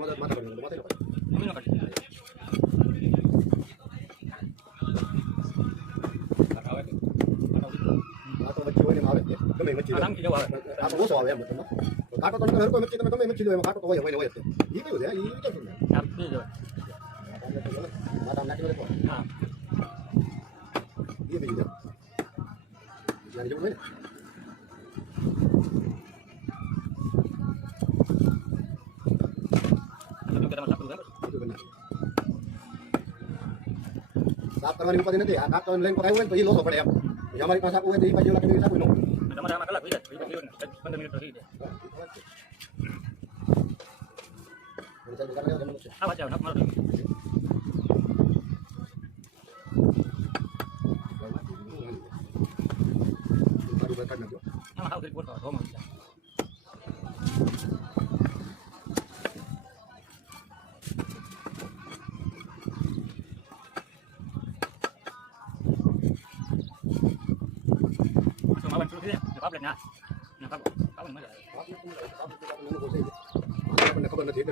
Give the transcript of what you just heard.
mata con mata lo. Kami nak kerja. Atau bच्ची होने मावे थे कमे बच्ची Alam kita wah. आप वो सवाल है मतलब काटो तो घर को बच्ची तो कमे बच्ची लो काटो तो वही वही ये क्यों है ये क्या सुनना Tapi tu. माता नाक में देखो Ha. ये भी है यानी जो है Kalau kita masak dulu kan. itu benar साफ करवाने ऊपर नहीं थे आप तो लाइन पकाए हुए तो ये लॉस हो पड़े हम हमारे पास आपको ये पाजी वाला के साथ no Ada makan lah, bisa. 15 minit lagi deh. Apa jauh nak malu. Nama aku report kau mau. Semua bantu dia. Dapat belanja. Nampak. Kamu mana? खबर न